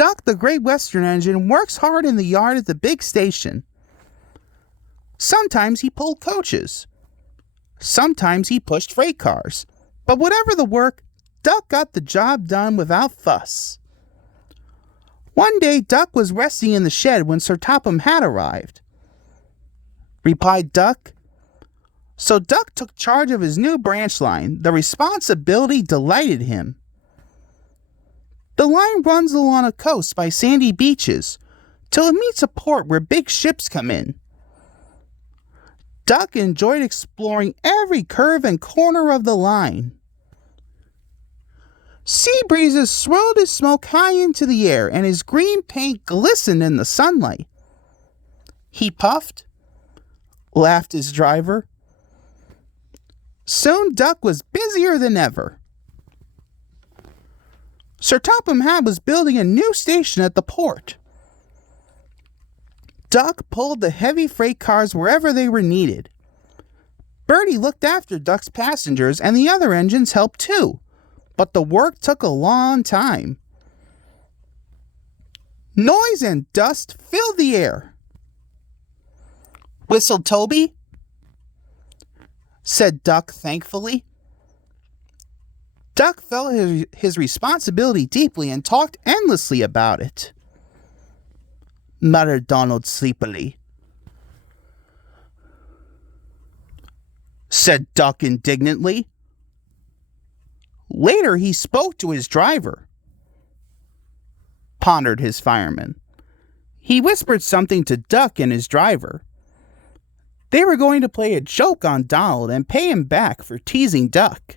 Duck, the Great Western engine, works hard in the yard at the big station. Sometimes he pulled coaches. Sometimes he pushed freight cars. But whatever the work, Duck got the job done without fuss. One day, Duck was resting in the shed when Sir Topham Hatt arrived. Replied Duck. So Duck took charge of his new branch line. The responsibility delighted him. The line runs along a coast by sandy beaches till it meets a port where big ships come in. Duck enjoyed exploring every curve and corner of the line. Sea breezes swirled his smoke high into the air, and his green paint glistened in the sunlight. He puffed, laughed his driver. Soon Duck was busier than ever. Sir Topham Hatt was building a new station at the port. Duck pulled the heavy freight cars wherever they were needed. Bertie looked after Duck's passengers, and the other engines helped too, but the work took a long time. Noise and dust filled the air. Whistled Toby, said Duck thankfully. Duck felt his responsibility deeply and talked endlessly about it. Muttered Donald sleepily. Said Duck indignantly. Later he spoke to his driver. Pondered his fireman. He whispered something to Duck and his driver. They were going to play a joke on Donald and pay him back for teasing Duck.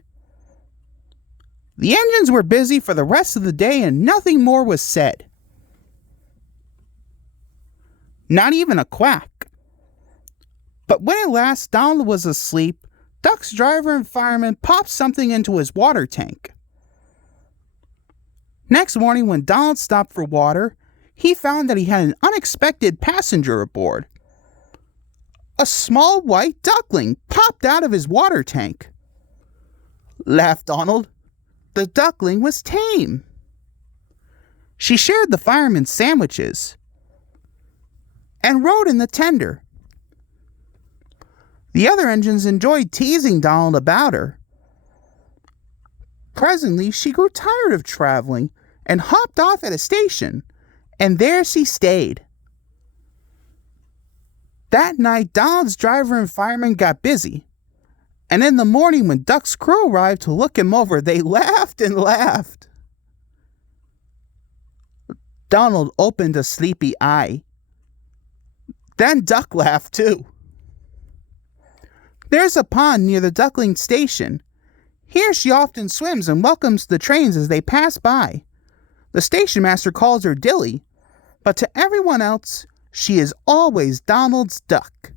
The engines were busy for the rest of the day and nothing more was said. Not even a quack. But when at last Donald was asleep, Duck's driver and fireman popped something into his water tank. Next morning when Donald stopped for water, he found that he had an unexpected passenger aboard. A small white duckling popped out of his water tank. Laughed Donald. The duckling was tame. She shared the fireman's sandwiches and rode in the tender. The other engines enjoyed teasing Donald about her. Presently, she grew tired of traveling and hopped off at a station, and there she stayed. That night, Donald's driver and fireman got busy. And in the morning when Duck's crew arrived to look him over, they laughed and laughed. Donald opened a sleepy eye. Then Duck laughed too. There's a pond near the duckling station. Here she often swims and welcomes the trains as they pass by. The station master calls her Dilly, but to everyone else, she is always Donald's duck.